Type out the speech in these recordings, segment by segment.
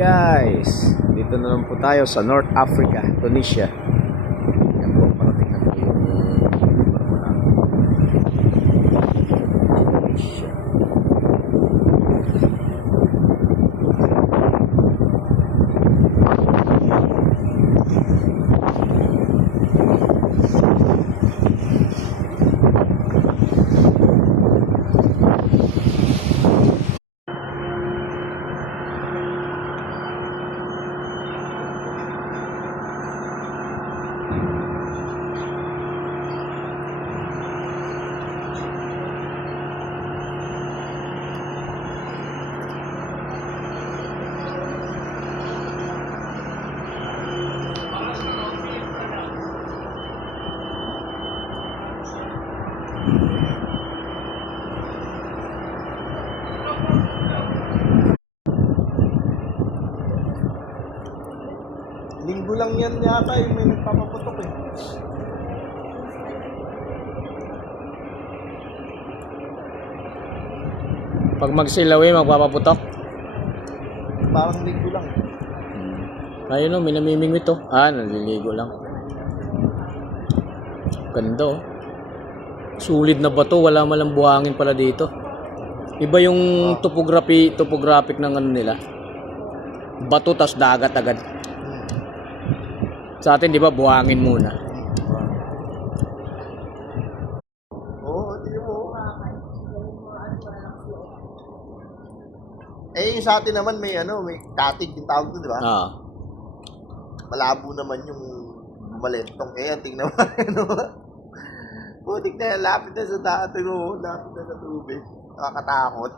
guys, dito na lang po tayo sa North Africa, Tunisia. Yan po, parating na po yung lugar po namin. Tunisia. Linggo lang yan yata yung may nagpapaputok eh. Pag magsilaw magpapaputok. Parang linggo lang. Ayun o, may namimingwit o. Naliligo lang. Ganda o. Sulit na bato, wala malang buhangin pala dito. Iba yung topographic ng ano nila. Bato tas dagat agad. Sa atin, di ba, buhangin muna. Oo, tingnan mo. Yung sa atin naman may katig yung tawag doon, di ba? Malabo naman yung malentong. Tingnan mo. Putik na yan, lapit na sa dati, no? Lapit na sa tubig. Nakakatakot.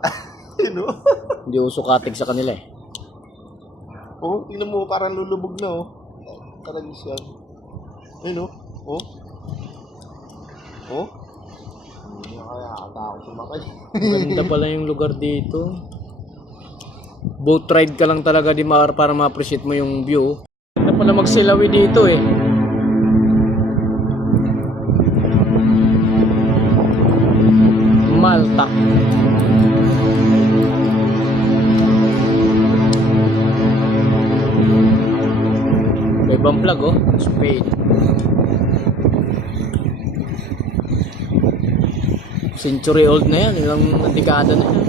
Hindi uso katig sa kanila eh. Oo, tingnan mo, parang lulubog na, oh. Talagang siya. Ayun, oh. Hindi na kaya katakot sumakay. Ganda pala yung lugar dito. Boat ride ka lang talaga di para ma-appreciate mo yung view. Ganda pala magsilawi dito eh. Malta. May ibang flag oh, Spain. Century old na yan, ilang dekada na yan.